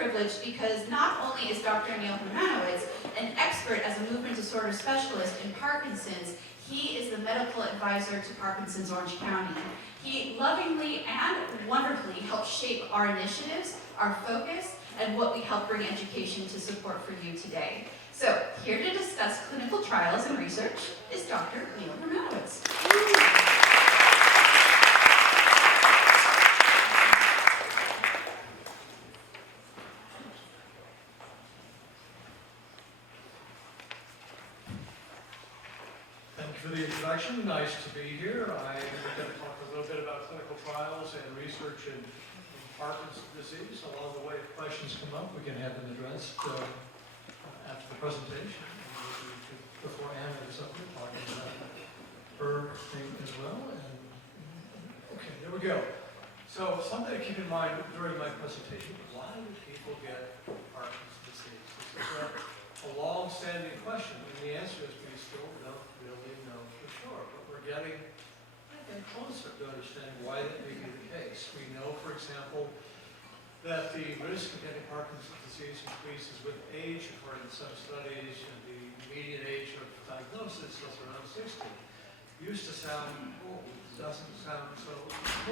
privileged because not only is Dr. Neal Hermanowicz an expert as a movement disorder specialist in Parkinson's, he is the medical advisor to Parkinson's Orange County. He lovingly and wonderfully helps shape our initiatives, our focus, and what we help bring education to support for you today. So, here to discuss clinical trials and research is Dr. Neal Hermanowicz. For the introduction, nice to be here. I'm going to talk a little bit about clinical trials and research in Parkinson's disease. Along the way, if questions come up, we can have them addressed after the presentation. Before Ann is up here talking about her thing as well. And, okay, there we go. So something to keep in mind during my presentation: why do people get Parkinson's disease? This is a long-standing question, and the answer is we still don't really know for sure, but we're getting, I think, closer to understanding why that may be the case. We know, for example, that the risk of getting Parkinson's disease increases with age, according to some studies, and the median age of diagnosis is around 60. Used to sound old, doesn't sound so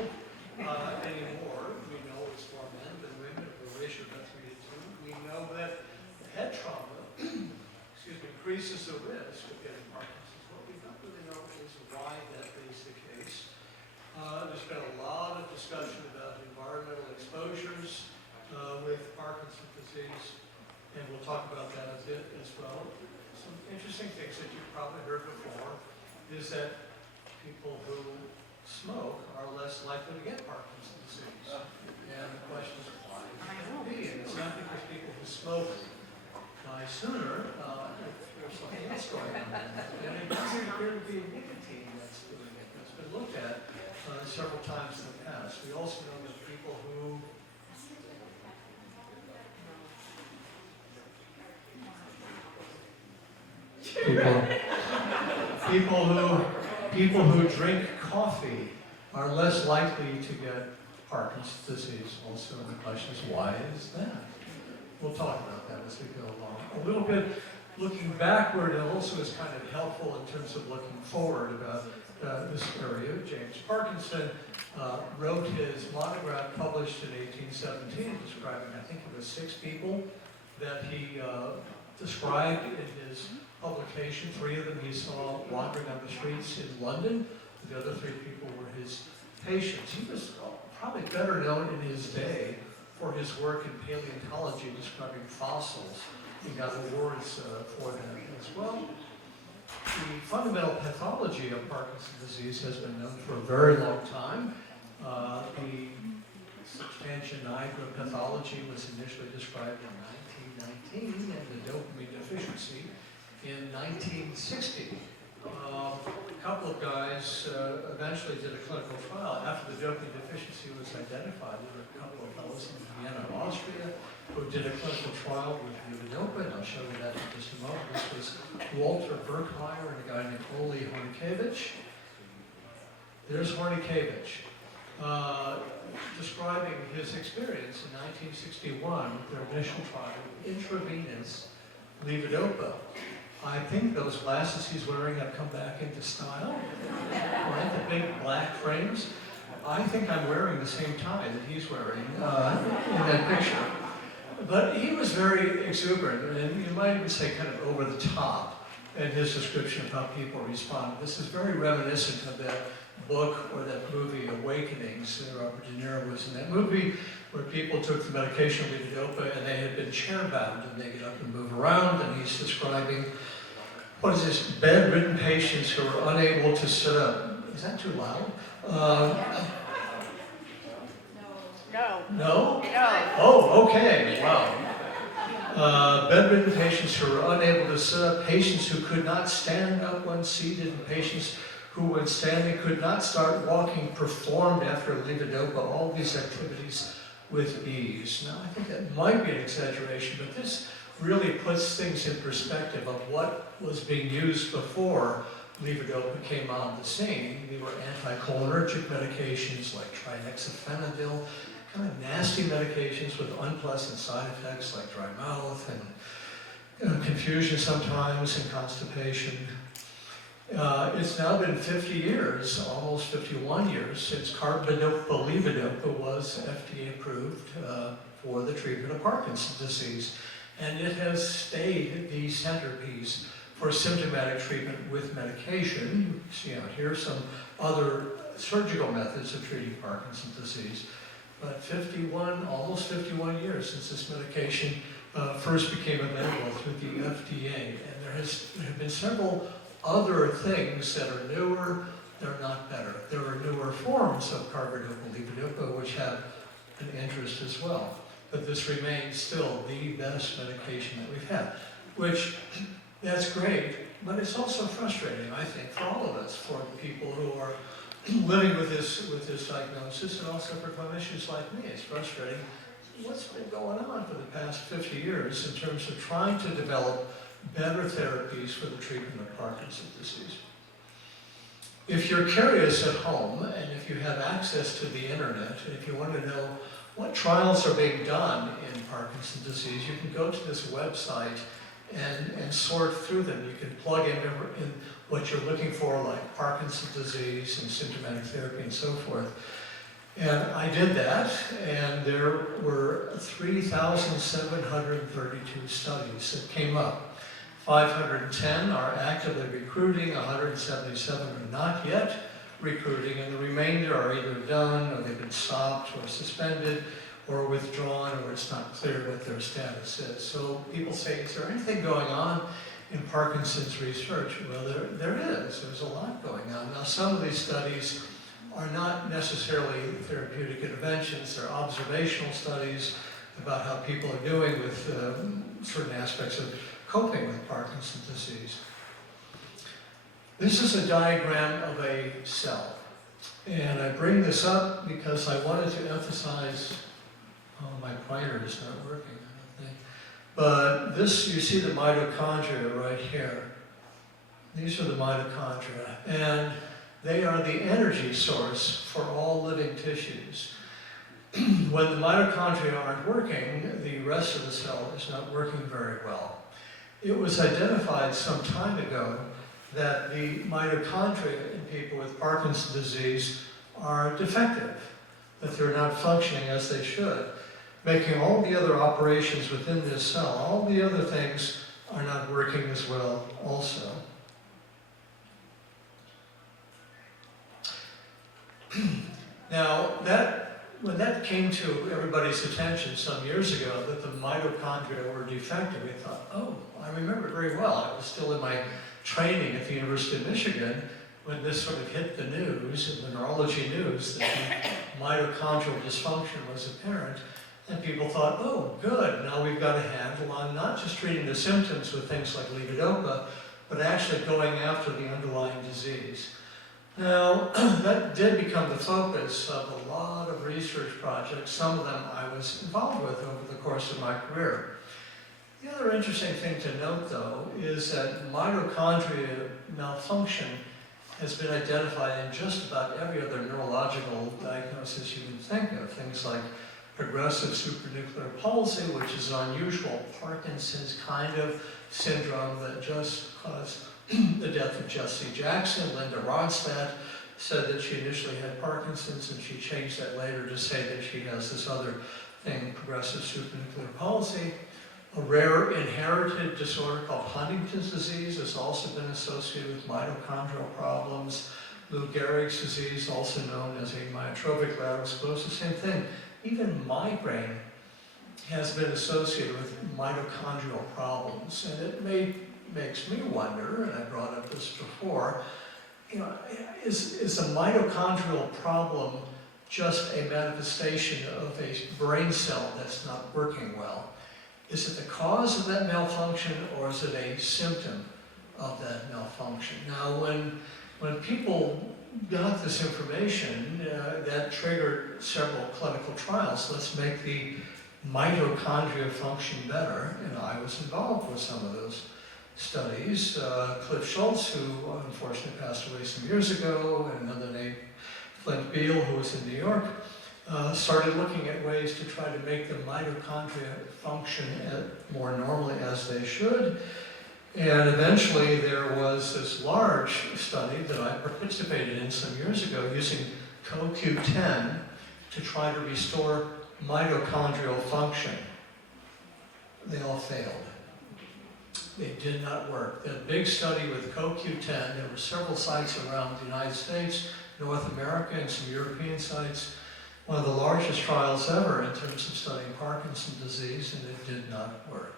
old anymore. We know it's more men than women, the ratio about 3 to 2. We know that head trauma increases the risk of getting Parkinson's. What we don't really know is why that is the case. There's been a lot of discussion about environmental exposures with Parkinson's disease, and we'll talk about that a bit as well. Some interesting things that you've probably heard before is that people who smoke are less likely to get Parkinson's disease. And the question is why would that be? And it's not because people who smoke die sooner, if there's something else going on. And it doesn't appear to be nicotine that's doing it. It's been looked at several times in the past. We also know that people who people who drink coffee are less likely to get Parkinson's disease also. And the question is, why is that? We'll talk about that as we go along. A little bit looking backward also is kind of helpful in terms of looking forward about this area. James Parkinson wrote his monograph published in 1817 describing, I think it was 6 people that he described in his publication. 3 of them he saw wandering on the streets in London. The other 3 people were his patients. He was probably better known in his day for his work in paleontology describing fossils. He got awards for that as well. The fundamental pathology of Parkinson's disease has been known for a very long time. The substantia nigra pathology was initially described in 1919 and the dopamine deficiency in 1960. A couple of guys eventually did a clinical trial. After the dopamine deficiency was identified, there were a couple of fellows in Vienna, Austria, who did a clinical trial with levodopa, and I'll show you that in just a moment. This was Walter Berkmeyer and a guy named Ole Hornikewicz. There's Hornikewicz, describing his experience in 1961 with their initial trial, intravenous levodopa. I think those glasses he's wearing have come back into style, right? The big black frames. I think I'm wearing the same tie that he's wearing in that picture. But he was very exuberant, and you might even say kind of over the top in his description of how people respond. This is very reminiscent of that book or that movie, Awakenings. Robert De Niro was in that movie, where people took the medication levodopa and they had been chair-bound and they get up and move around, and he's describing, what is this, bedridden patients who are unable to sit up. Is that too loud? No. No? No. Oh, okay, wow. Bedridden patients who are unable to sit up, patients who could not stand up when seated, and patients who when standing could not start walking, performed after levodopa all these activities with ease. Now, I think that might be an exaggeration, but this really puts things in perspective of what was being used before levodopa came on the scene. They were anticholinergic medications like trinexafenadil kind of nasty medications with unpleasant side effects like dry mouth and confusion sometimes and constipation. It's now been 50 years, almost 51 years, since carbidopa was FDA approved for the treatment of Parkinson's disease. And it has stayed the centerpiece for symptomatic treatment with medication. You see out here some other surgical methods of treating Parkinson's disease. But almost 51 years since this medication first became available through the FDA. And there have been several other things that are newer, they're not better. There are newer forms of carbidopa which have an interest as well. But this remains still the best medication that we've had, which that's great, but it's also frustrating, I think, for all of us, for people who are living with this diagnosis, and also for clinicians like me. It's frustrating. What's been going on for the past 50 years in terms of trying to develop better therapies for the treatment of Parkinson's disease? If you're curious at home, and if you have access to the internet, and if you want to know what trials are being done in Parkinson's disease, you can go to this website and sort through them. You can plug in what you're looking for, like Parkinson's disease and symptomatic therapy and so forth. And I did that, and there were 3,732 studies that came up. 510 are actively recruiting, 177 are not yet recruiting, and the remainder are either done, or they've been stopped, or suspended, or withdrawn, or it's not clear what their status is. So people say, is there anything going on in Parkinson's research? Well, there is. There's a lot going on. Now, some of these studies are not necessarily therapeutic interventions. They're observational studies about how people are doing with certain aspects of coping with Parkinson's disease. This is a diagram of a cell. And I bring this up because I wanted to emphasize, my pointer is not working, I don't think. But this, you see the mitochondria right here. These are the mitochondria. And they are the energy source for all living tissues. When the mitochondria aren't working, the rest of the cell is not working very well. It was identified some time ago that the mitochondria in people with Parkinson's disease are defective, that they're not functioning as they should, making all the other operations within this cell, all the other things are not working as well also. Now, when that came to everybody's attention some years ago, that the mitochondria were defective, we thought, oh, I remember very well. I was still in my training at the University of Michigan when this sort of hit the news, the neurology news, that mitochondrial dysfunction was apparent. And people thought, oh, good, now we've got a handle on not just treating the symptoms with things like levodopa, but actually going after the underlying disease. Now, that did become the focus of a lot of research projects. Some of them I was involved with over the course of my career. The other interesting thing to note, though, is that mitochondria malfunction has been identified in just about every other neurological diagnosis you can think of. Things like progressive supranuclear palsy, which is an unusual Parkinson's kind of syndrome that just caused the death of Jesse Jackson. Linda Ronstadt said that she initially had Parkinson's, and she changed that later to say that she has this other thing, progressive supranuclear palsy. A rare inherited disorder called Huntington's disease has also been associated with mitochondrial problems. Lou Gehrig's disease, also known as a myotrophic lateral sclerosis, same thing. Even migraine has been associated with mitochondrial problems, and it makes me wonder, and I brought up this before, is a mitochondrial problem just a manifestation of a brain cell that's not working well? Is it the cause of that malfunction, or is it a symptom of that malfunction? Now, when people got this information, that triggered several clinical trials. Let's make the mitochondria function better, and I was involved with some of those studies. Cliff Schultz, who unfortunately passed away some years ago, and another named Flint Beal, who was in New York, started looking at ways to try to make the mitochondria function more normally as they should. And eventually there was this large study that I participated in some years ago using CoQ10 to try to restore mitochondrial function. They all failed. They did not work. The big study with CoQ10, there were several sites around the United States, North America, and some European sites. One of the largest trials ever in terms of studying Parkinson's disease, and it did not work.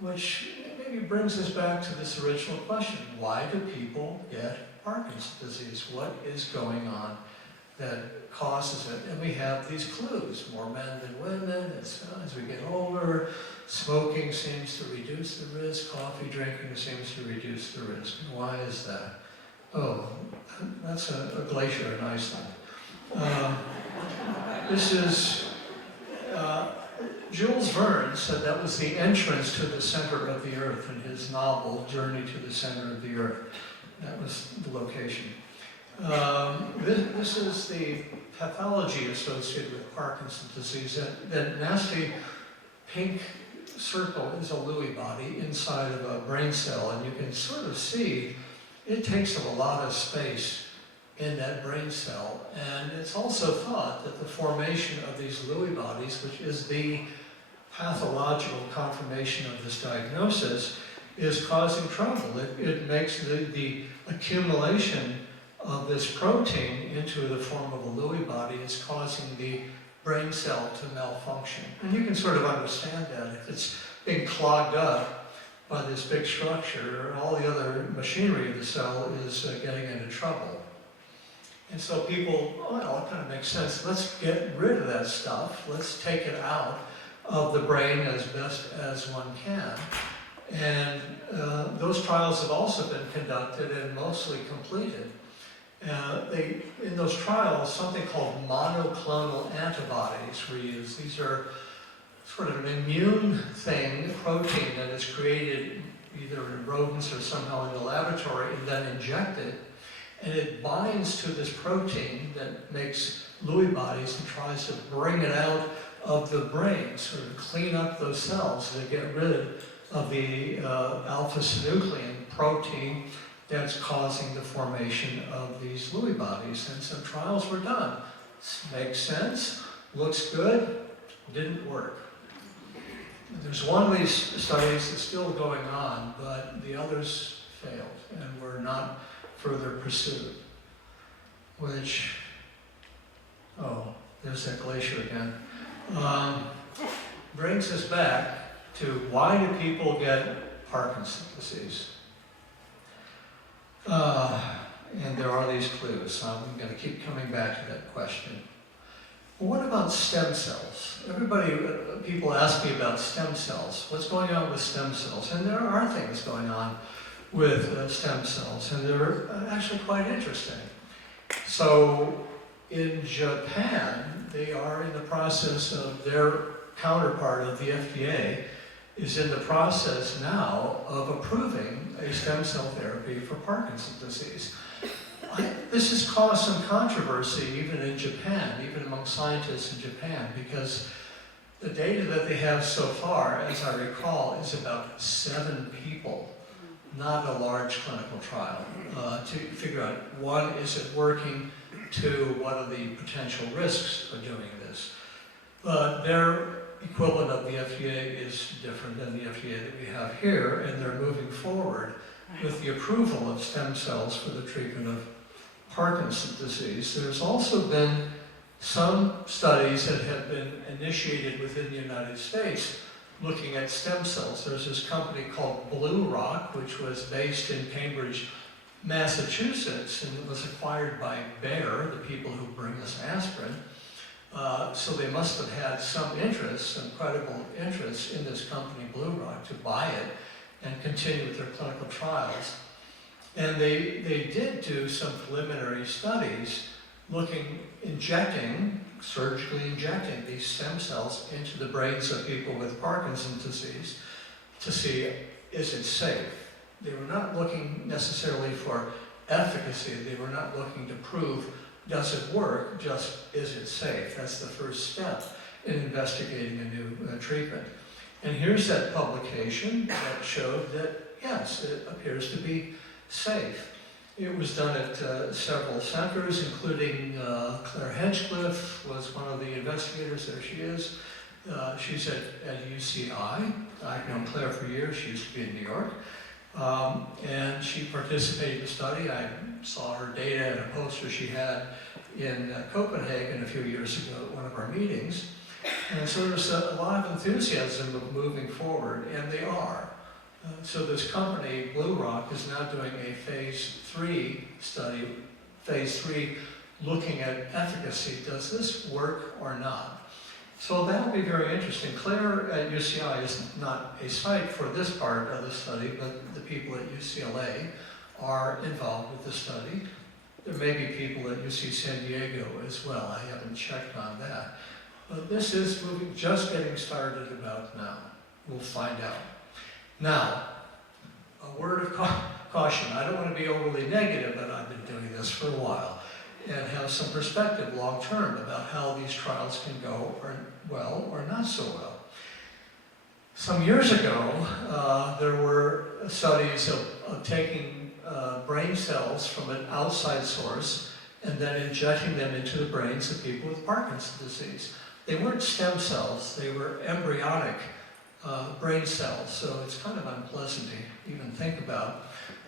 Which maybe brings us back to this original question. Why do people get Parkinson's disease? What is going on that causes it? And we have these clues. More men than women. As we get older, smoking seems to reduce the risk. Coffee drinking seems to reduce the risk. And why is that? Oh, that's a glacier in Iceland. This is... Jules Verne said that was the entrance to the center of the earth in his novel, Journey to the Center of the Earth. That was the location. This is the pathology associated with Parkinson's disease. That nasty pink circle is a Lewy body inside of a brain cell, and you can sort of see it takes up a lot of space in that brain cell. And it's also thought that the formation of these Lewy bodies, which is the pathological confirmation of this diagnosis, is causing trouble. It makes the accumulation of this protein into the form of a Lewy body is causing the brain cell to malfunction. And you can sort of understand that. If it's being clogged up by this big structure, all the other machinery of the cell is getting into trouble. And so people, well, it kind of makes sense. Let's get rid of that stuff. Let's take it out of the brain as best as one can. And those trials have also been conducted and mostly completed. In those trials, something called monoclonal antibodies were used. These are sort of an immune thing, a protein that is created either in rodents or somehow in the laboratory and then injected. And it binds to this protein that makes Lewy bodies and tries to bring it out of the brain, sort of clean up those cells to get rid of the alpha-synuclein protein that's causing the formation of these Lewy bodies. And some trials were done. This makes sense, looks good, didn't work. There's one of these studies that's still going on, but the others failed and were not further pursued. Which, oh, there's that glacier again. Brings us back to why do people get Parkinson's disease? And there are these clues, so I'm going to keep coming back to that question. Well, what about stem cells? People ask me about stem cells. What's going on with stem cells? And there are things going on with stem cells, and they're actually quite interesting. So in Japan, they are in the process of their counterpart of the FDA is in the process now of approving a stem cell therapy for Parkinson's disease. This has caused some controversy even in Japan, even among scientists in Japan, because the data that they have so far, as I recall, is about 7 people, not a large clinical trial, to figure out, one, is it working? 2, what are the potential risks of doing this? But their equivalent of the FDA is different than the FDA that we have here, and they're moving forward with the approval of stem cells for the treatment of Parkinson's disease. There's also been some studies that have been initiated within the United States looking at stem cells. There's this company called Blue Rock, which was based in Cambridge, Massachusetts, and it was acquired by Bayer, the people who bring us aspirin. So they must have had some interest, some credible interest in this company, Blue Rock, to buy it and continue with their clinical trials. And they did do some preliminary studies surgically injecting these stem cells into the brains of people with Parkinson's disease to see, is it safe? They were not looking necessarily for efficacy. They were not looking to prove does it work, just is it safe? That's the first step in investigating a new treatment. And here's that publication that showed that, yes, it appears to be safe. It was done at several centers, including Claire Hedgecliffe was one of the investigators. There she is. She's at UCI. I've known Claire for years. She used to be in New York. And she participated in the study. I saw her data and a poster she had in Copenhagen a few years ago at one of our meetings. And so there's a lot of enthusiasm of moving forward, and they are. So this company, Blue Rock, is now doing a phase 3 study, phase 3 looking at efficacy. Does this work or not? So that'll be very interesting. Claire at UCI is not a site for this part of the study, but the people at UCLA are involved with the study. There may be people at UC San Diego as well. I haven't checked on that. But this is moving, just getting started about now. We'll find out. Now, a word of caution. I don't want to be overly negative, but I've been doing this for a while and have some perspective long term about how these trials can go well or not so well. Some years ago, there were studies of taking brain cells from an outside source and then injecting them into the brains of people with Parkinson's disease. They weren't stem cells, they were embryonic brain cells, so it's kind of unpleasant to even think about.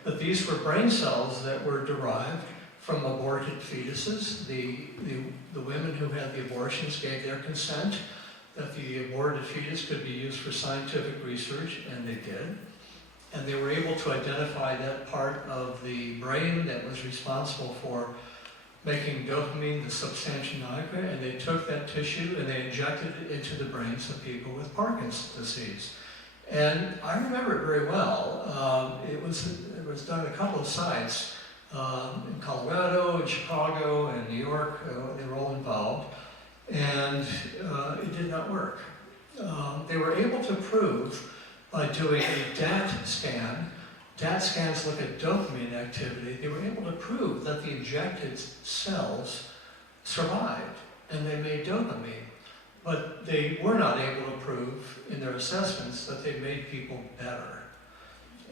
But these were brain cells that were derived from aborted fetuses. The women who had the abortions gave their consent that the aborted fetus could be used for scientific research, and they did. And they were able to identify that part of the brain that was responsible for making dopamine the substantia nigra, and they took that tissue and they injected it into the brains of people with Parkinson's disease. And I remember it very well. It was done at a couple of sites in Colorado, in Chicago, and New York. They were all involved, and it did not work. They were able to prove by doing a DAT scan. DAT scans look at dopamine activity. They were able to prove that the injected cells survived and they made dopamine, but they were not able to prove in their assessments that they made people better.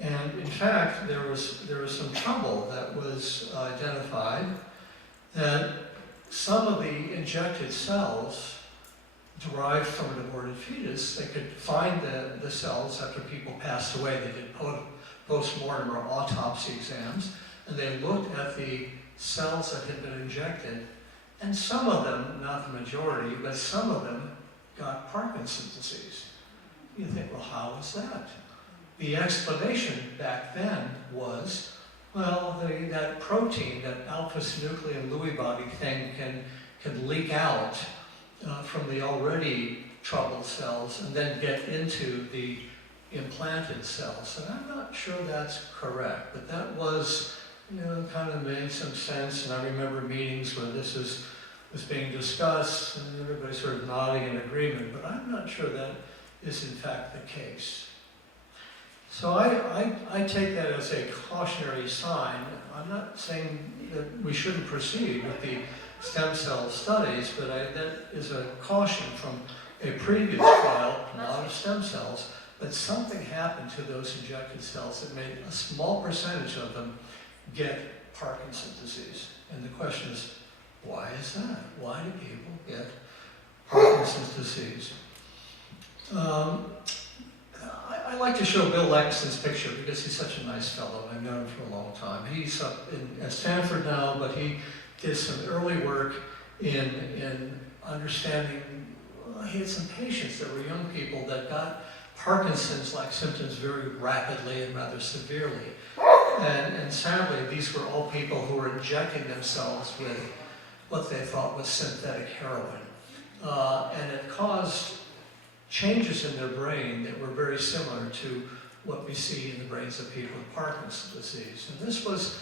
And in fact, there was some trouble that was identified that some of the injected cells derived from an aborted fetus. They could find the cells after people passed away. They did post-mortem or autopsy exams, and they looked at the cells that had been injected, and some of them, not the majority, but some of them got Parkinson's disease. You think, well, how is that? The explanation back then was, well, that protein, that alpha-synuclein Lewy body thing can leak out from the already troubled cells and then get into the implanted cells. And I'm not sure that's correct, but that was, kind of made some sense. And I remember meetings where this was being discussed and everybody sort of nodding in agreement, but I'm not sure that is in fact the case. So I take that as a cautionary sign. I'm not saying that we shouldn't proceed with the stem cell studies, but that is a caution from a previous trial, not of stem cells, but something happened to those injected cells that made a small percentage of them get Parkinson's disease. And the question is, why is that? Why do people get Parkinson's disease? I like to show Bill Laxton's picture because he's such a nice fellow. I've known him for a long time. He's up at Stanford now, but he did some early work in understanding. He had some patients that were young people that got Parkinson's-like symptoms very rapidly and rather severely. And sadly, these were all people who were injecting themselves with what they thought was synthetic heroin. And it caused changes in their brain that were very similar to what we see in the brains of people with Parkinson's disease. And this was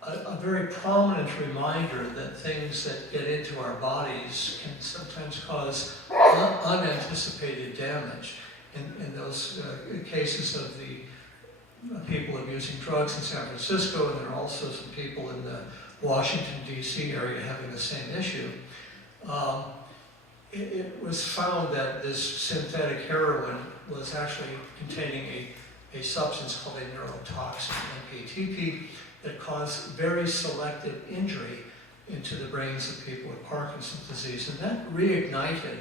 a very prominent reminder that things that get into our bodies can sometimes cause unanticipated damage. In those cases of the people abusing drugs in San Francisco, and there are also some people in the Washington, D.C. area having the same issue. It was found that this synthetic heroin was actually containing a substance called a neurotoxin, NPTP, that caused very selective injury into the brains of people with Parkinson's disease. And that reignited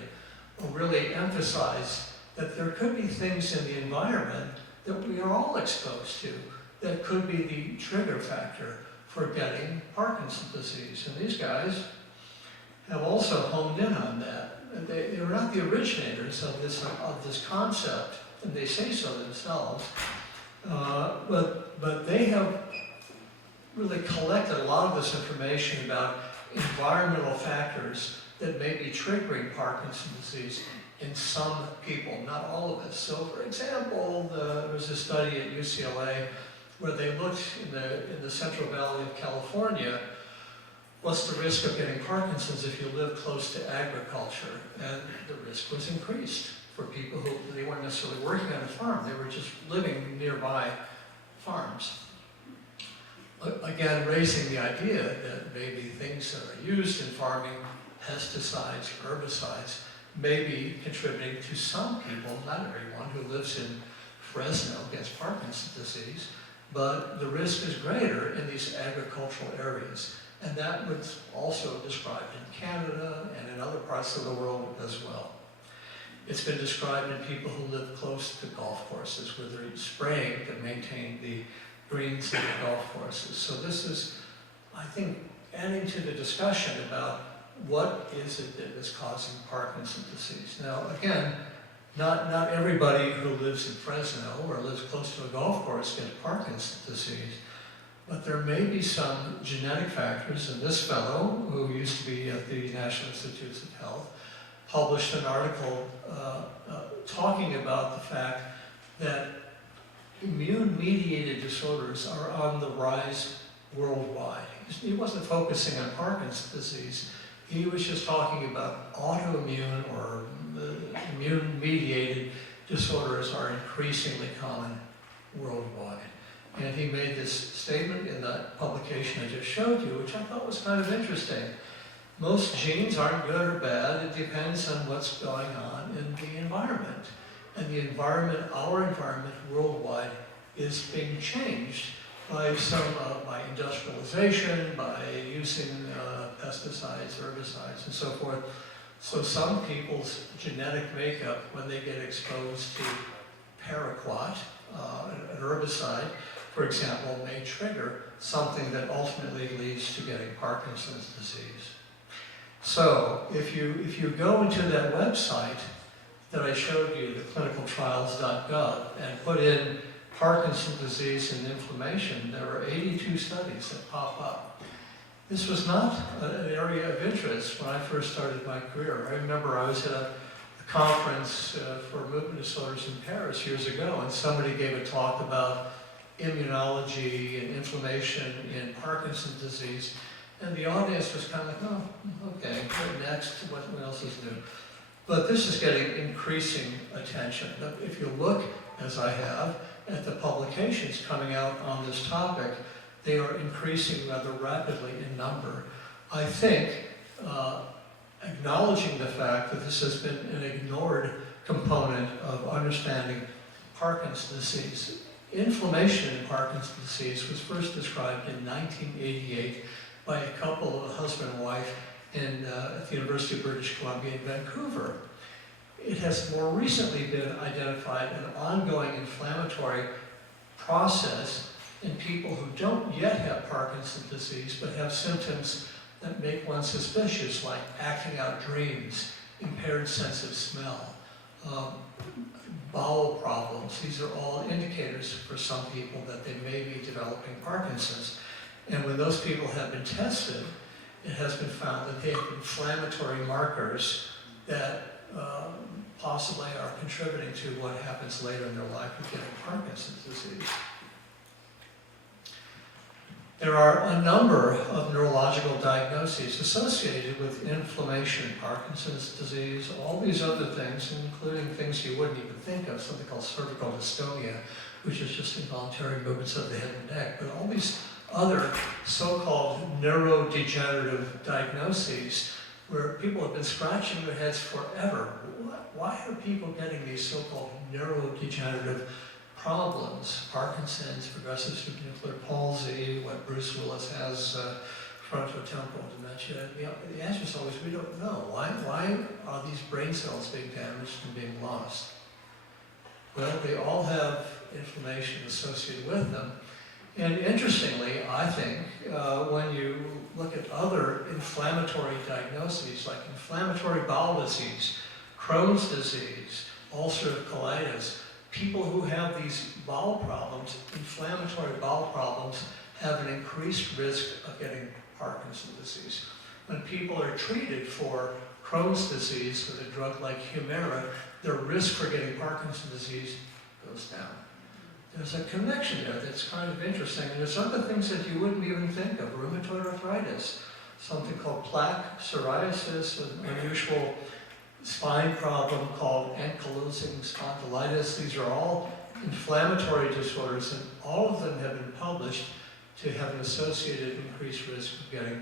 or really emphasized that there could be things in the environment that we are all exposed to that could be the trigger factor for getting Parkinson's disease. And these guys have also honed in on that. They were not the originators of this concept, and they say so themselves, but they have really collected a lot of this information about environmental factors that may be triggering Parkinson's disease in some people, not all of us. So, for example, there was a study at UCLA where they looked in the Central Valley of California. What's the risk of getting Parkinson's if you live close to agriculture? And the risk was increased for people who they weren't necessarily working on a farm, they were just living nearby farms. Again, raising the idea that maybe things that are used in farming, pesticides, herbicides, may be contributing to some people, not everyone who lives in Fresno gets Parkinson's disease, but the risk is greater in these agricultural areas. And that was also described in Canada and in other parts of the world as well. It's been described in people who live close to golf courses where they're spraying to maintain the greens of the golf courses. So this is, I think, adding to the discussion about what is it that is causing Parkinson's disease. Now, again, not everybody who lives in Fresno or lives close to a golf course gets Parkinson's disease. But there may be some genetic factors, and this fellow, who used to be at the National Institutes of Health, published an article talking about the fact that immune-mediated disorders are on the rise worldwide. He wasn't focusing on Parkinson's disease. He was just talking about autoimmune or immune-mediated disorders are increasingly common worldwide. And he made this statement in that publication I just showed you, which I thought was kind of interesting. Most genes aren't good or bad. It depends on what's going on in the environment. And the environment, our environment worldwide, is being changed by by industrialization, by using pesticides, herbicides, and so forth. So some people's genetic makeup, when they get exposed to paraquat, an herbicide, for example, may trigger something that ultimately leads to getting Parkinson's disease. So if you go into that website that I showed you, the clinicaltrials.gov, and put in Parkinson's disease and inflammation, there are 82 studies that pop up. This was not an area of interest when I first started my career. I remember I was at a conference for movement disorders in Paris years ago, and somebody gave a talk about immunology and inflammation in Parkinson's disease, and the audience was kind of like, oh, okay, what next? What else is new? But this is getting increasing attention. If you look, as I have, at the publications coming out on this topic, they are increasing rather rapidly in number. I think acknowledging the fact that this has been an ignored component of understanding Parkinson's disease. Inflammation in Parkinson's disease was first described in 1988 by a couple, a husband and wife, at the University of British Columbia in Vancouver. It has more recently been identified an ongoing inflammatory process in people who don't yet have Parkinson's disease but have symptoms that make one suspicious, like acting out dreams, impaired sense of smell, bowel problems. These are all indicators for some people that they may be developing Parkinson's. And when those people have been tested, it has been found that they have inflammatory markers that possibly are contributing to what happens later in their life with getting Parkinson's disease. There are a number of neurological diagnoses associated with inflammation, Parkinson's disease, all these other things, including things you wouldn't even think of, something called cervical dystonia, which is just involuntary movements of the head and neck. But all these other so-called neurodegenerative diagnoses where people have been scratching their heads forever. Why are people getting these so-called neurodegenerative problems? Parkinson's, progressive supranuclear palsy, what Bruce Willis has, frontotemporal dementia. The answer is always, we don't know. Why are these brain cells being damaged and being lost? Well, they all have inflammation associated with them. And interestingly, I think, when you look at other inflammatory diagnoses, like inflammatory bowel disease, Crohn's disease, ulcerative colitis, people who have these bowel problems, inflammatory bowel problems, have an increased risk of getting Parkinson's disease. When people are treated for Crohn's disease with a drug like Humira, their risk for getting Parkinson's disease goes down. There's a connection there that's kind of interesting, and there's other things that you wouldn't even think of. Rheumatoid arthritis, something called plaque psoriasis, an unusual spine problem called ankylosing spondylitis. These are all inflammatory disorders, and all of them have been published to have an associated increased risk of getting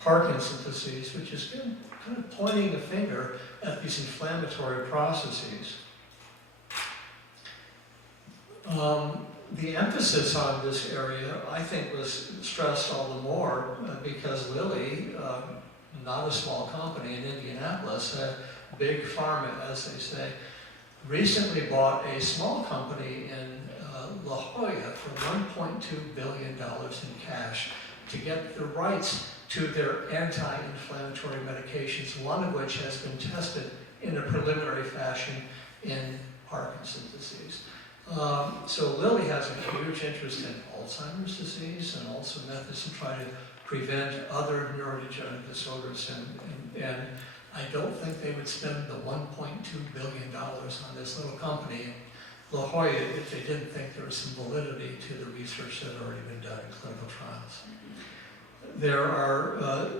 Parkinson's disease, which is kind of pointing the finger at these inflammatory processes. The emphasis on this area, I think, was stressed all the more because Lilly, not a small company in Indianapolis, a big pharma, as they say, recently bought a small company in La Jolla for $1.2 billion in cash to get the rights to their anti-inflammatory medications, one of which has been tested in a preliminary fashion in Parkinson's disease. So Lilly has a huge interest in Alzheimer's disease and also methods to try to prevent other neurodegenerative disorders, and I don't think they would spend the $1.2 billion on this little company in La Jolla if they didn't think there was some validity to the research that had already been done in clinical trials. There are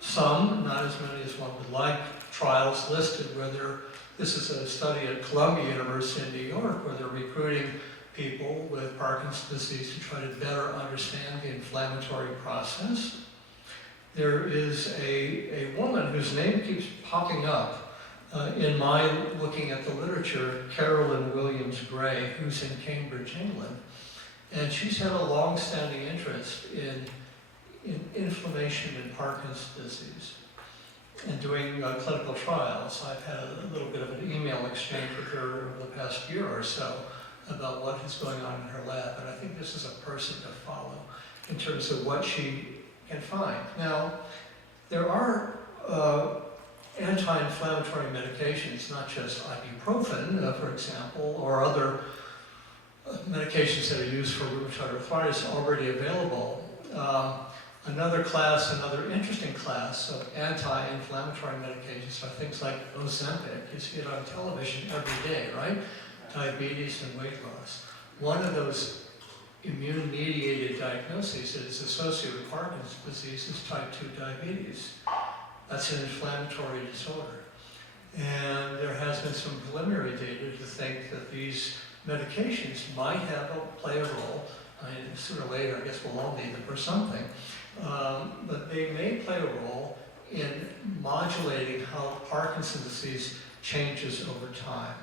some, not as many as one would like, trials listed where this is a study at Columbia University in New York where they're recruiting people with Parkinson's disease to try to better understand the inflammatory process. There is a woman whose name keeps popping up in my looking at the literature, Carolyn Williams Gray, who's in Cambridge, England. And she's had a long-standing interest in inflammation in Parkinson's disease and doing clinical trials. I've had a little bit of an email exchange with her over the past year or so about what is going on in her lab, and I think this is a person to follow in terms of what she can find. Now, there are anti-inflammatory medications, not just ibuprofen, for example, or other medications that are used for rheumatoid arthritis already available. Another interesting class of anti-inflammatory medications are things like Ozempic. You see it on television every day, right? Diabetes and weight loss. One of those immune-mediated diagnoses that is associated with Parkinson's disease is type 2 diabetes. That's an inflammatory disorder. And there has been some preliminary data to think that these medications might play a role. I mean, sooner or later, I guess we'll all need them for something. But they may play a role in modulating how Parkinson's disease changes over time.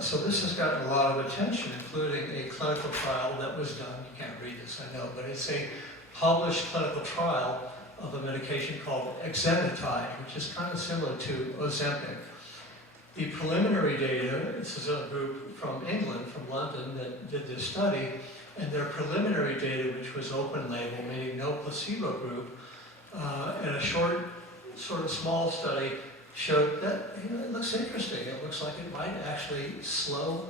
So this has gotten a lot of attention, including a clinical trial that was done. You can't read this, I know, but it's a published clinical trial of a medication called exenatide, which is kind of similar to Ozempic. The preliminary data, this is a group from England, from London, that did this study, and their preliminary data, which was open label, meaning no placebo group, and a short, sort of small study, showed that it looks interesting. It looks like it might actually slow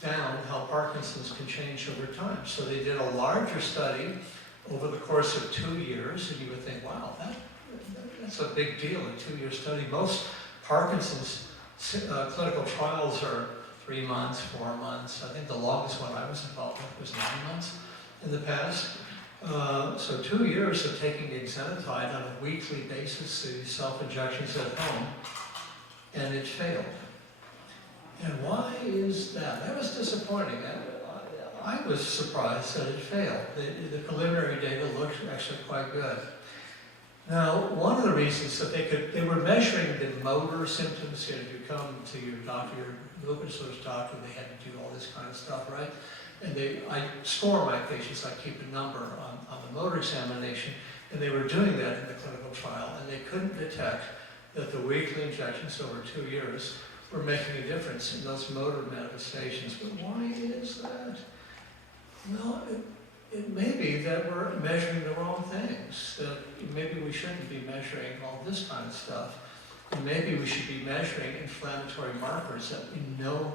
down how Parkinson's can change over time. So they did a larger study over the course of 2 years, and you would think, wow, that's a big deal, a 2-year study. Most Parkinson's clinical trials are 3 months, 4 months. I think the longest one I was involved with was 9 months in the past. So 2 years of taking exenatide on a weekly basis, the self-injections at home, and it failed. And why is that? That was disappointing. I was surprised that it failed. The preliminary data looked actually quite good. Now, one of the reasons that they were measuring the motor symptoms. You know, if you come to your doctor, your open source doctor, they had to do all this kind of stuff, right? And I score my patients, I keep a number on the motor examination, and they were doing that in the clinical trial, and they couldn't detect that the weekly injections over 2 years were making a difference in those motor manifestations. But why is that? Well, it may be that we're measuring the wrong things, that maybe we shouldn't be measuring all this kind of stuff, and maybe we should be measuring inflammatory markers that we know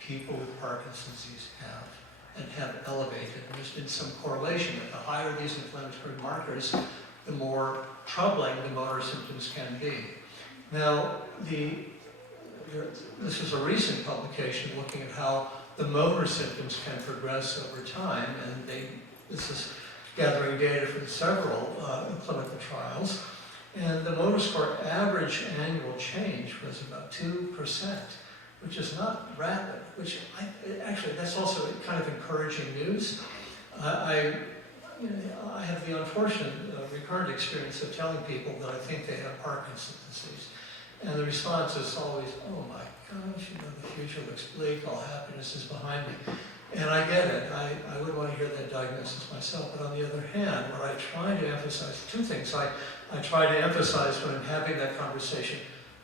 people with Parkinson's disease have and have elevated. And there's been some correlation that the higher these inflammatory markers, the more troubling the motor symptoms can be. Now, this is a recent publication looking at how the motor symptoms can progress over time, and this is gathering data from several clinical trials, and the motor score average annual change was about 2%, which is not rapid, which actually that's also kind of encouraging news. I have the unfortunate recurrent experience of telling people that I think they have Parkinson's disease. And the response is always, oh my gosh, the future looks bleak, all happiness is behind me. And I get it, I would want to hear that diagnosis myself, but on the other hand, what I try to emphasize, two things I try to emphasize when I'm having that conversation.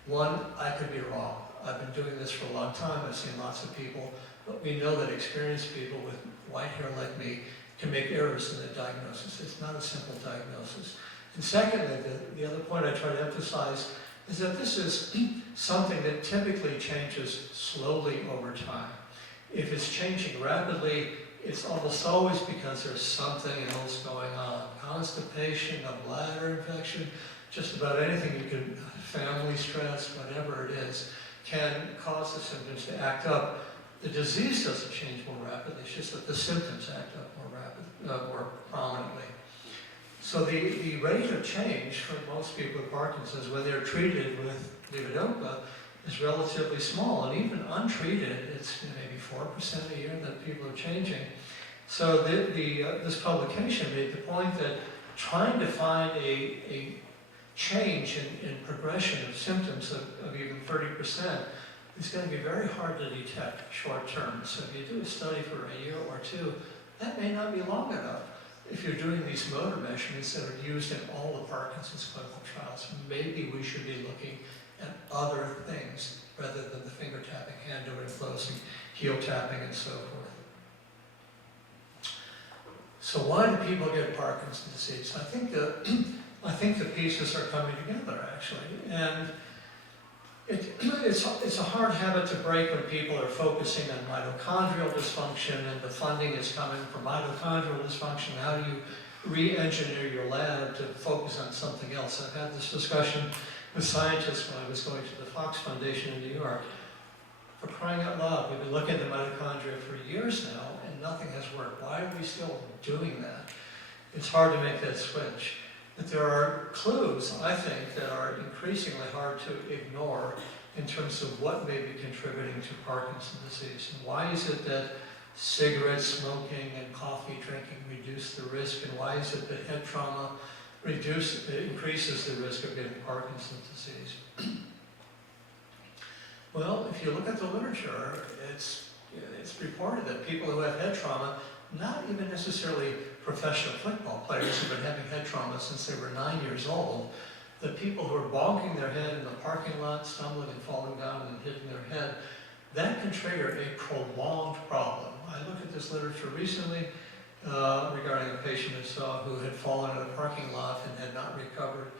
One, I could be wrong. I've been doing this for a long time, I've seen lots of people, but we know that experienced people with white hair like me can make errors in the diagnosis. It's not a simple diagnosis. And secondly, the other point I try to emphasize is that this is something that typically changes slowly over time. If it's changing rapidly, it's almost always because there's something else going on. Constipation, a bladder infection, just about anything you can, family stress, whatever it is, can cause the symptoms to act up. The disease doesn't change more rapidly, it's just that the symptoms act up more prominently. So the rate of change for most people with Parkinson's when they're treated with levodopa is relatively small, and even untreated, it's maybe 4% a year that people are changing. So this publication made the point that trying to find a change in progression of symptoms of even 30% is going to be very hard to detect short term. So if you do a study for a year or two, that may not be long enough. If you're doing these motor measurements that are used in all the Parkinson's clinical trials, maybe we should be looking at other things rather than the finger tapping, hand over closing, heel tapping, and so forth. So why do people get Parkinson's disease? I think the pieces are coming together actually, and it's a hard habit to break when people are focusing on mitochondrial dysfunction and the funding is coming for mitochondrial dysfunction. How do you re-engineer your lab to focus on something else? I've had this discussion with scientists when I was going to the Fox Foundation in New York. For crying out loud, we've been looking at the mitochondria for years now and nothing has worked. Why are we still doing that? It's hard to make that switch. But there are clues, I think, that are increasingly hard to ignore in terms of what may be contributing to Parkinson's disease. And why is it that cigarette smoking and coffee drinking reduce the risk, and why is it that head trauma increases the risk of getting Parkinson's disease? Well, if you look at the literature, it's reported that people who have head trauma, not even necessarily professional football players who've been having head trauma since they were 9 years old, the people who are bonking their head in the parking lot, stumbling and falling down and hitting their head, that can trigger a prolonged problem. I looked at this literature recently regarding a patient I saw who had fallen in a parking lot and had not recovered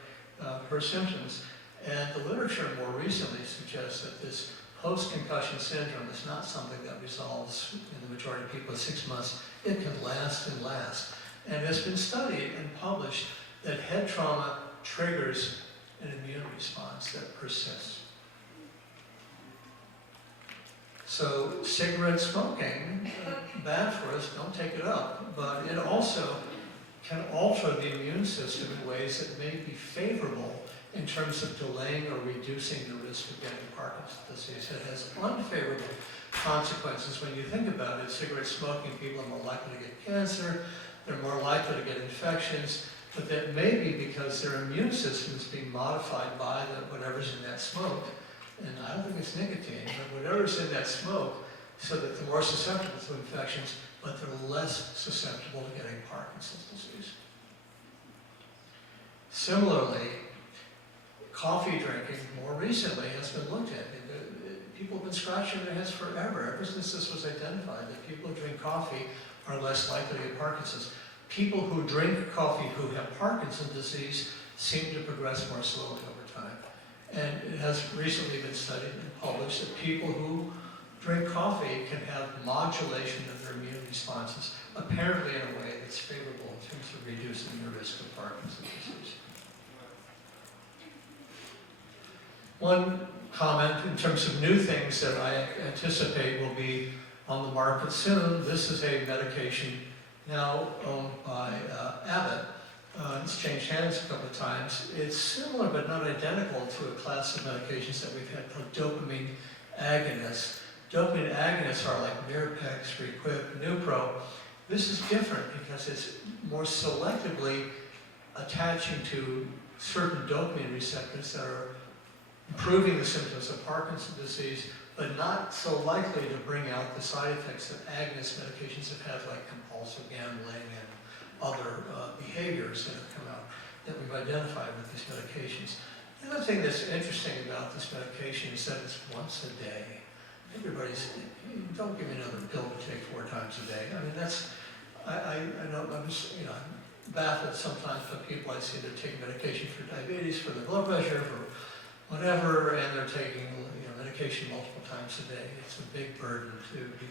her symptoms. And the literature more recently suggests that this post-concussion syndrome is not something that resolves in the majority of people in 6 months. It can last and last. And it's been studied and published that head trauma triggers an immune response that persists. So cigarette smoking, bad for us, don't take it up, but it also can alter the immune system in ways that may be favorable in terms of delaying or reducing the risk of getting Parkinson's disease. It has unfavorable consequences. When you think about it, cigarette smoking people are more likely to get cancer, they're more likely to get infections, but that may be because their immune system is being modified by whatever's in that smoke. And I don't think it's nicotine, but whatever's in that smoke, so that they're more susceptible to infections, but they're less susceptible to getting Parkinson's disease. Similarly, coffee drinking more recently has been looked at. People have been scratching their heads forever, ever since this was identified, that people who drink coffee are less likely to get Parkinson's. People who drink coffee who have Parkinson's disease seem to progress more slowly over time. And it has recently been studied and published that people who drink coffee can have modulation of their immune responses, apparently in a way that's favorable in terms of reducing the risk of Parkinson's disease. One comment in terms of new things that I anticipate will be on the market soon. This is a medication now owned by Abbott. It's changed hands a couple of times. It's similar but not identical to a class of medications that we've had called dopamine agonists. Dopamine agonists are like Mirapex, Requip, Nupro. This is different because it's more selectively attaching to certain dopamine receptors that are improving the symptoms of Parkinson's disease, but not so likely to bring out the side effects that agonist medications have had, like compulsive gambling and other behaviors that have come out that we've identified with these medications. The other thing that's interesting about this medication is that it's once a day. Everybody's, don't give me another pill to take 4 times a day. I mean, that's, I know, I'm just, I'm baffled sometimes by people I see that take medication for diabetes, for their blood pressure, for whatever, and they're taking medication multiple times a day. It's a big burden to be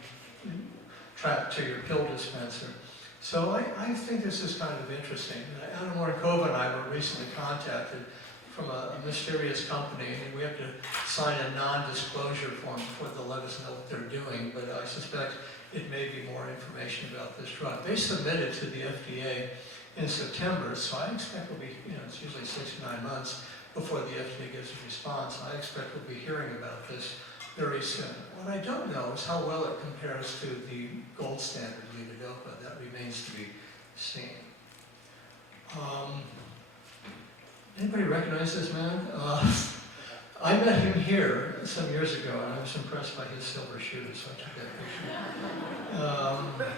trapped to your pill dispenser. So I think this is kind of interesting. Ann Arbor and I were recently contacted from a mysterious company, and we have to sign a non-disclosure form before they'll let us know what they're doing, but I suspect it may be more information about this drug. They submitted to the FDA in September, so I expect we'll be, it's usually 6 to 9 months before the FDA gives a response. I expect we'll be hearing about this very soon. What I don't know is how well it compares to the gold standard levodopa. That remains to be seen. Anybody recognize this man? I met him here some years ago, and I was impressed by his silver shoes, so I took that picture.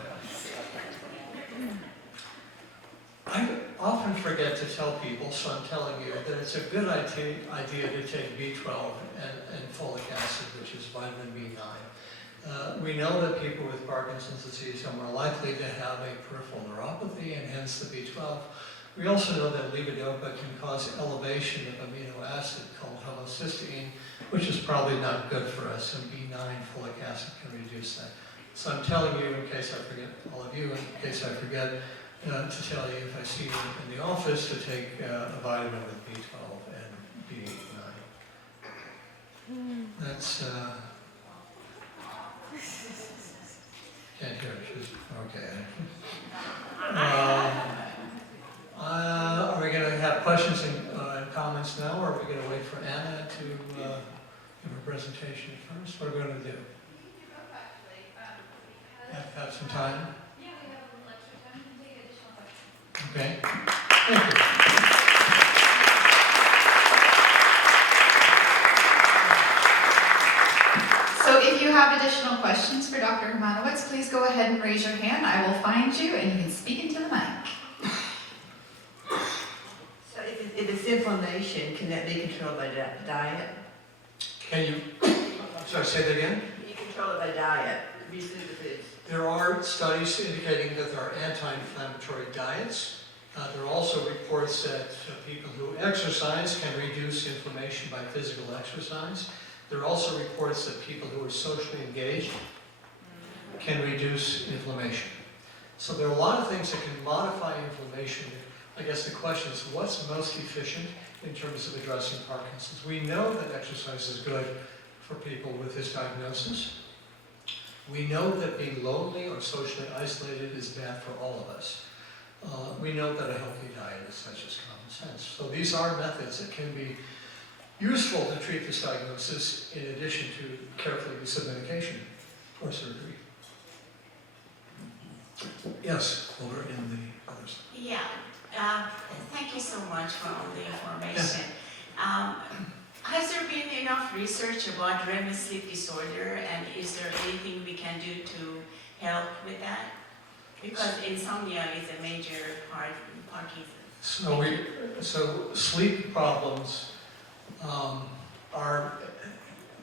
I often forget to tell people, so I'm telling you, that it's a good idea to take B12 and folic acid, which is vitamin B9. We know that people with Parkinson's disease are more likely to have a peripheral neuropathy, and hence the B12. We also know that levodopa can cause elevation of amino acid called homocysteine, which is probably not good for us, and B9 folic acid can reduce that. So I'm telling you, in case I forget, all of you, in case I forget, to tell you if I see you in the office to take a vitamin with B12 and B9. That's, can't hear it, she's, okay. Are we going to have questions and comments now, or are we going to wait for Anna to give her presentation first? What are we going to do? We can do both, actually. Have some time? Yeah, we have a little extra time. We can take additional questions. Okay. Thank you. So if you have additional questions for Dr. Hermanowicz, please go ahead and raise your hand. I will find you and you can speak into the mic. So if it's inflammation, can that be controlled by diet? Can you, sorry, say that again? Can you control it by diet? Be superfoods. There are studies indicating that there are anti-inflammatory diets. There are also reports that people who exercise can reduce inflammation by physical exercise. There are also reports that people who are socially engaged can reduce inflammation. So there are a lot of things that can modify inflammation. I guess the question is, what's most efficient in terms of addressing Parkinson's? We know that exercise is good for people with this diagnosis. We know that being lonely or socially isolated is bad for all of us. We know that a healthy diet is such as common sense. So these are methods that can be useful to treat this diagnosis in addition to carefully use of medication or surgery. Yes, over in the others. Yeah, thank you so much for all the information. Has there been enough research about REM sleep disorder, and is there anything we can do to help with that? Because insomnia is a major part in Parkinson's. So sleep problems are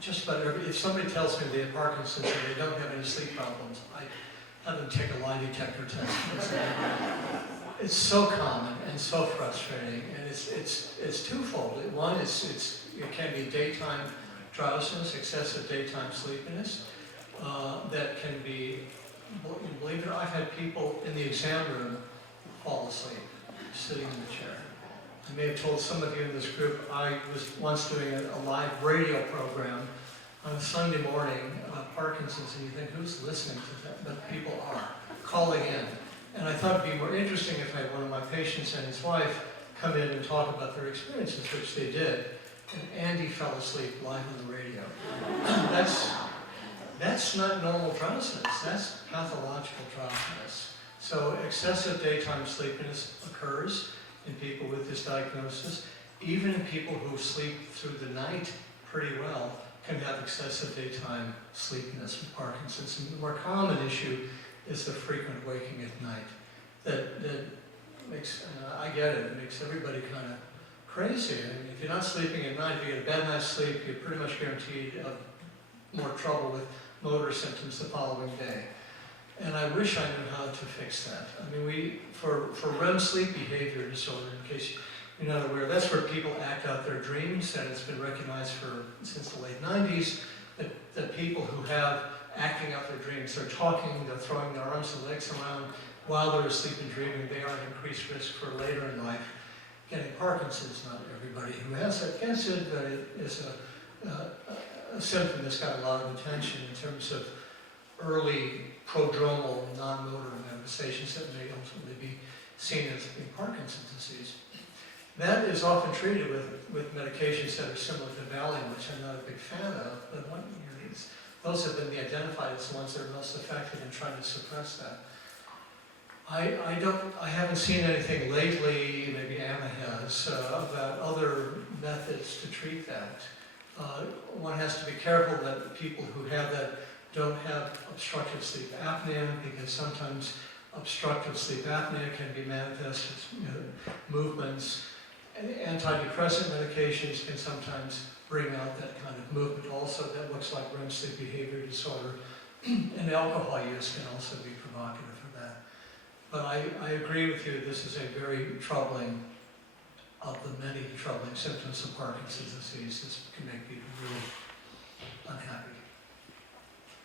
just about if somebody tells me they have Parkinson's and they don't have any sleep problems, I have them take a lie detector test. It's so common and so frustrating, and it's twofold. One is it can be daytime drowsiness, excessive daytime sleepiness, that can be, believe it or not, I've had people in the exam room fall asleep, sitting in the chair. I may have told some of you in this group, I was once doing a live radio program on a Sunday morning about Parkinson's, and you think, who's listening to that? But people are calling in. And I thought it'd be more interesting if I had one of my patients and his wife come in and talk about their experiences, which they did. And Andy fell asleep live on the radio. That's not normal drowsiness, that's pathological drowsiness. So excessive daytime sleepiness occurs in people with this diagnosis. Even in people who sleep through the night pretty well can have excessive daytime sleepiness with Parkinson's. And the more common issue is the frequent waking at night. That makes, I get it makes everybody kind of crazy. I mean, if you're not sleeping at night, if you get a bad night's sleep, you're pretty much guaranteed of more trouble with motor symptoms the following day. And I wish I knew how to fix that. I mean, for REM sleep behavior disorder, in case you're not aware, that's where people act out their dreams, and it's been recognized since the late 90s that people who have acting out their dreams, they're talking, they're throwing their arms and legs around while they're asleep and dreaming, they are at increased risk for later in life getting Parkinson's. Not everybody who has that gets it, but it is a symptom that's got a lot of attention in terms of early prodromal non-motor manifestations that may ultimately be seen as being Parkinson's disease. That is often treated with medications that are similar to Valium, which I'm not a big fan of, but those have been identified as the ones that are most effective in trying to suppress that. I haven't seen anything lately, maybe Anna has, about other methods to treat that. One has to be careful that people who have that don't have obstructive sleep apnea, because sometimes obstructive sleep apnea can be manifest as movements. And antidepressant medications can sometimes bring out that kind of movement also. That looks like REM sleep behavior disorder. And alcohol use can also be provocative for that. But I agree with you, this is a very troubling, of the many troubling symptoms of Parkinson's disease. This can make people really unhappy.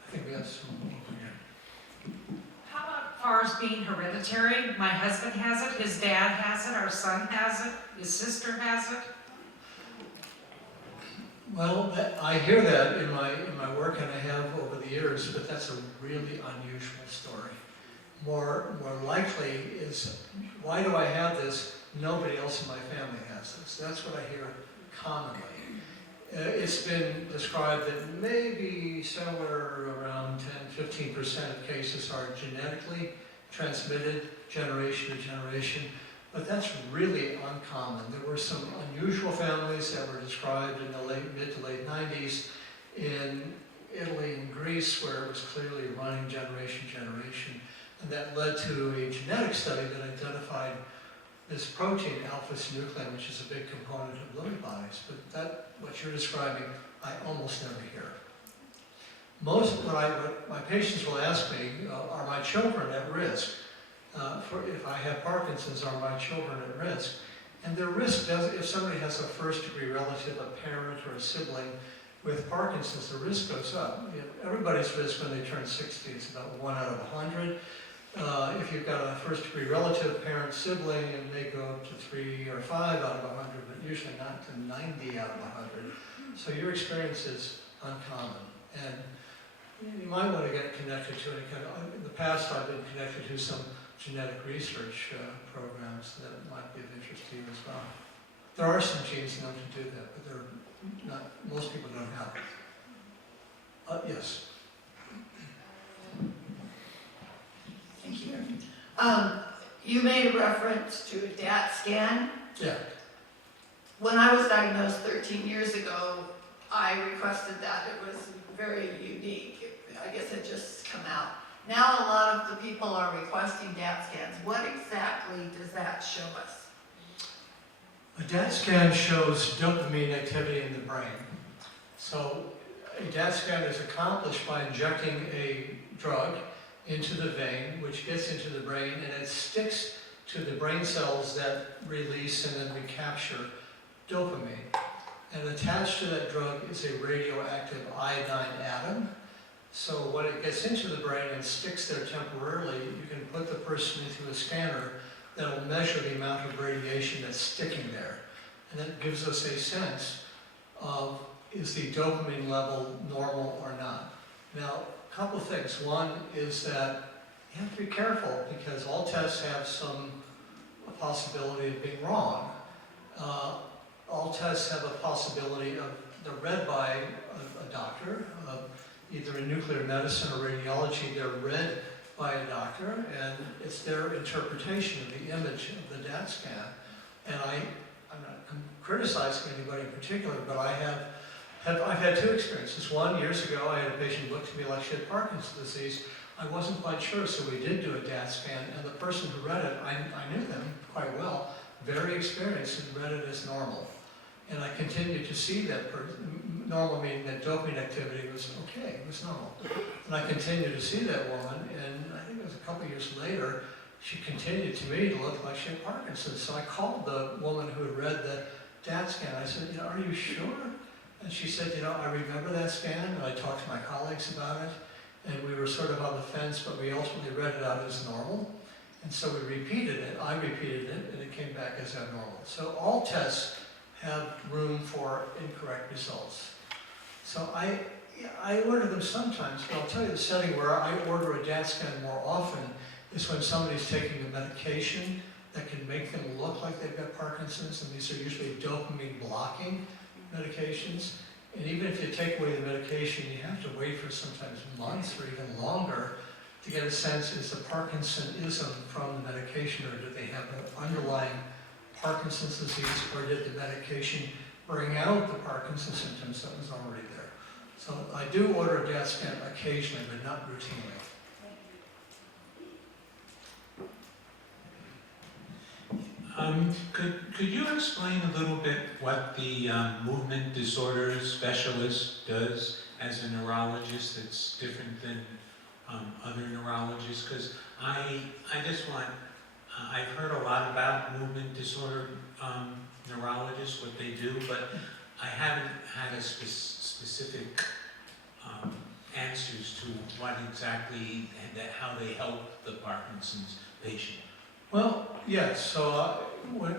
I think we have some over here. How about as far as being hereditary? My husband has it, his dad has it, our son has it, his sister has it. Well, I hear that in my work, and I have over the years, but that's a really unusual story. More likely is, why do I have this? Nobody else in my family has this. That's what I hear commonly. It's been described that maybe somewhere around 10–15% of cases are genetically transmitted generation to generation, but that's really uncommon. There were some unusual families that were described in the mid to late 90s in Italy and Greece, where it was clearly running generation to generation, and that led to a genetic study that identified this protein, alpha-synuclein, which is a big component of Lewy bodies. But what you're describing, I almost never hear. What my patients will ask me, are my children at risk? If I have Parkinson's, are my children at risk? And their risk if somebody has a first-degree relative, a parent or a sibling with Parkinson's, the risk goes up. Everybody's risk when they turn 60 is about 1 out of 100. If you've got a first-degree relative, parent, sibling, it may go up to 3 or 5 out of 100, but usually not to 90 out of 100. So your experience is uncommon. And you might want to get connected to any kind of, in the past I've been connected to some genetic research programs that might be of interest to you as well. There are some genes known to do that, but they're not, most people don't have it. Yes. Thank you. You made a reference to a DAT scan. Yeah. When I was diagnosed 13 years ago, I requested that. It was very unique. I guess it just come out. Now a lot of the people are requesting DAT scans. What exactly does that show us? A DAT scan shows dopamine activity in the brain. So a DAT scan is accomplished by injecting a drug into the vein, which gets into the brain, and it sticks to the brain cells that release and then recapture dopamine. And attached to that drug is a radioactive iodine atom. So when it gets into the brain and sticks there temporarily, you can put the person into a scanner that'll measure the amount of radiation that's sticking there. And that gives us a sense of, is the dopamine level normal or not? Now, a couple of things. One is that you have to be careful because all tests have some possibility of being wrong. All tests have a possibility of, they're read by a doctor, either in nuclear medicine or radiology, they're read by a doctor, and it's their interpretation of the image of the DAT scan. And I'm not criticizing anybody in particular, but I've had two experiences. One, years ago, I had a patient look to me like she had Parkinson's disease. I wasn't quite sure, so we did do a DAT scan, and the person who read it, I knew them quite well, very experienced, and read it as normal. And I continued to see that normal, meaning that dopamine activity was okay, it was normal. And I continued to see that woman, and I think it was a couple of years later, she continued to me to look like she had Parkinson's. So I called the woman who had read the DAT scan. I said, are you sure? And she said, I remember that scan, and I talked to my colleagues about it, and we were sort of on the fence, but we ultimately read it out as normal. And so we repeated it, I repeated it, and it came back as abnormal. So all tests have room for incorrect results. So I order them sometimes, but I'll tell you the setting where I order a DAT scan more often is when somebody's taking a medication that can make them look like they've got Parkinson's, and these are usually dopamine blocking medications. And even if you take away the medication, you have to wait for sometimes months or even longer to get a sense, is the Parkinsonism from the medication, or do they have an underlying Parkinson's disease, or did the medication bring out the Parkinson's symptoms that was already there? So I do order a DAT scan occasionally, but not routinely. Could you explain a little bit what the movement disorders specialist does as a neurologist that's different than other neurologists? Because I just want, I've heard a lot about movement disorder neurologists, what they do, but I haven't had a specific answers to what exactly, how they help the Parkinson's patient. Well, yes. So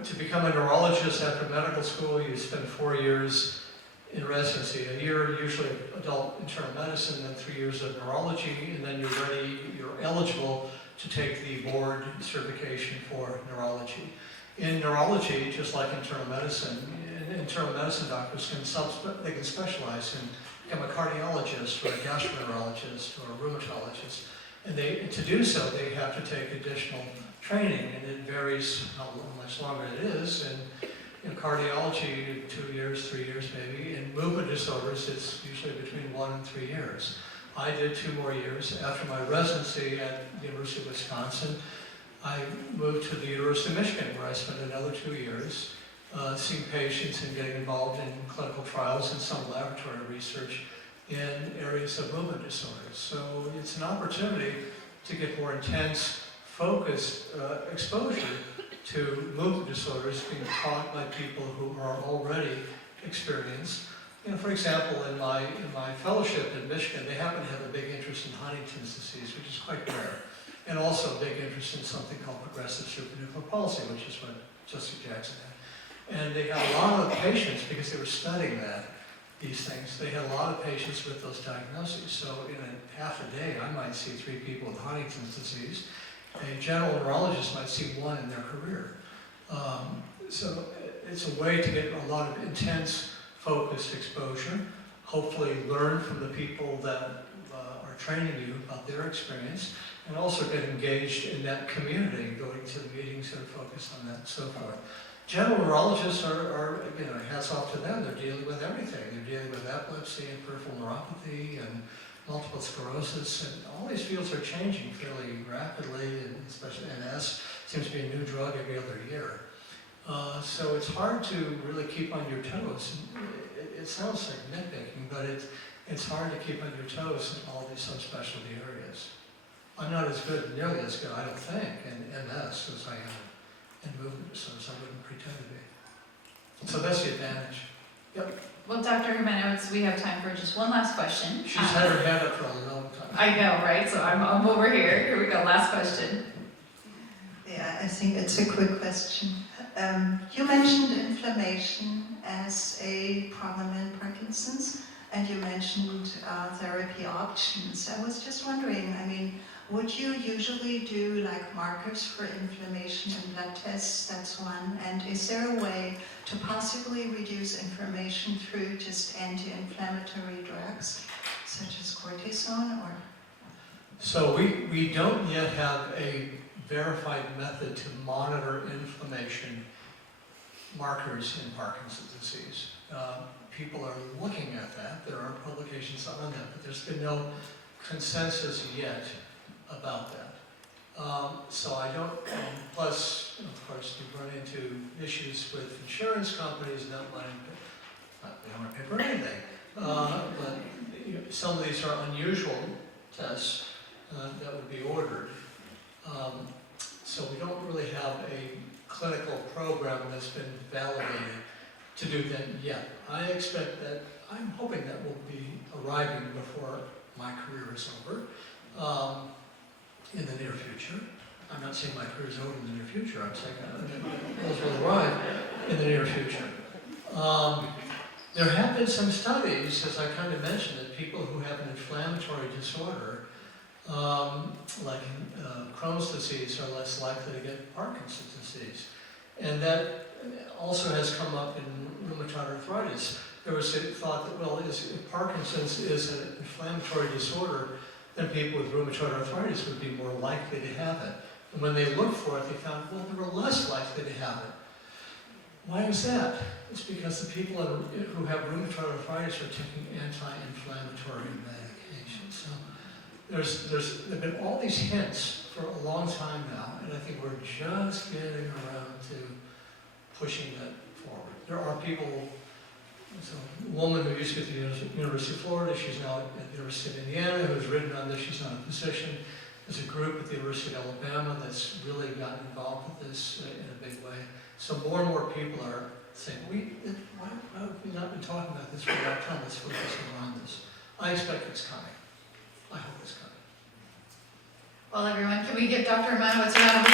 to become a neurologist after medical school, you spend 4 years in residency. A year usually adult internal medicine, then 3 years of neurology, and then you're eligible to take the board certification for neurology. In neurology, just like internal medicine doctors can specialize and become a cardiologist or a gastroenterologist or a rheumatologist. And to do so, they have to take additional training, and it varies how much longer it is. And in cardiology, 2 years, 3 years maybe. In movement disorders, it's usually between 1 and 3 years. I did 2 more years. After my residency at the University of Wisconsin, I moved to the University of Michigan, where I spent another 2 years seeing patients and getting involved in clinical trials and some laboratory research in areas of movement disorders. So it's an opportunity to get more intense, focused exposure to movement disorders being taught by people who are already experienced. For example, in my fellowship in Michigan, they happen to have a big interest in Huntington's disease, which is quite rare, and also a big interest in something called progressive supranuclear palsy, which is what Jesse Jackson had. And they had a lot of patients, because they were studying these things, they had a lot of patients with those diagnoses. So in half a day, I might see 3 people with Huntington's disease, A general neurologist might see one in their career. So it's a way to get a lot of intense, focused exposure, hopefully learn from the people that are training you about their experience, and also get engaged in that community, going to the meetings that are focused on that and so forth. General neurologists are, you know, hats off to them. They're dealing with everything. They're dealing with epilepsy and peripheral neuropathy and multiple sclerosis, and all these fields are changing fairly rapidly, and especially MS seems to be a new drug every other year. So it's hard to really keep on your toes. It sounds like nitpicking, but it's hard to keep on your toes in all these subspecialty areas. I'm not as good, nearly as good, I don't think, in MS as I am in movement disorders. I wouldn't pretend to be. So that's the advantage. Yep. Well, Dr. Hermanowicz, we have time for just one last question. She's had her hand up for a long time. I know, right? So I'm over here. Here we go, last question. Yeah, I think it's a quick question. You mentioned inflammation as a problem in Parkinson's, and you mentioned therapy options. I was just wondering, I mean, would you usually do like markers for inflammation in blood tests? That's one. And is there a way to possibly reduce inflammation through just anti-inflammatory drugs, such as cortisone? Or So we don't yet have a verified method to monitor inflammation markers in Parkinson's disease. People are looking at that. There are publications on that, but there's been no consensus yet about that. So I don't, plus, of course, you run into issues with insurance companies not wanting to, they don't want to pay for anything. But you know, some of these are unusual tests that would be ordered. So we don't really have a clinical program that's been validated to do that yet. I expect that, I'm hoping that will be arriving before my career is over, in the near future. I'm not saying my career is over in the near future, I'm saying that those will arrive in the near future. There have been some studies, as I kind of mentioned, that people who have an inflammatory disorder, like Crohn's disease, are less likely to get Parkinson's disease. And that also has come up in rheumatoid arthritis. There was a thought that, well, if Parkinson's is an inflammatory disorder, then people with rheumatoid arthritis would be more likely to have it. And when they looked for it, they found, well, they were less likely to have it. Why is that? It's because the people who have rheumatoid arthritis are taking anti-inflammatory medication. So there's been all these hints for a long time now, and I think we're just getting around to pushing that forward. There are people, there's a woman who used to be at the University of Florida, she's now at the University of Indiana, who's written on this, she's not a physician. There's a group at the University of Alabama that's really gotten involved with this in a big way. So more and more people are saying, why have we not been talking about this for a long time? Let's focus more on this. I expect it's coming. I hope it's coming. Well, everyone, can we give Dr. Hermanowicz a round of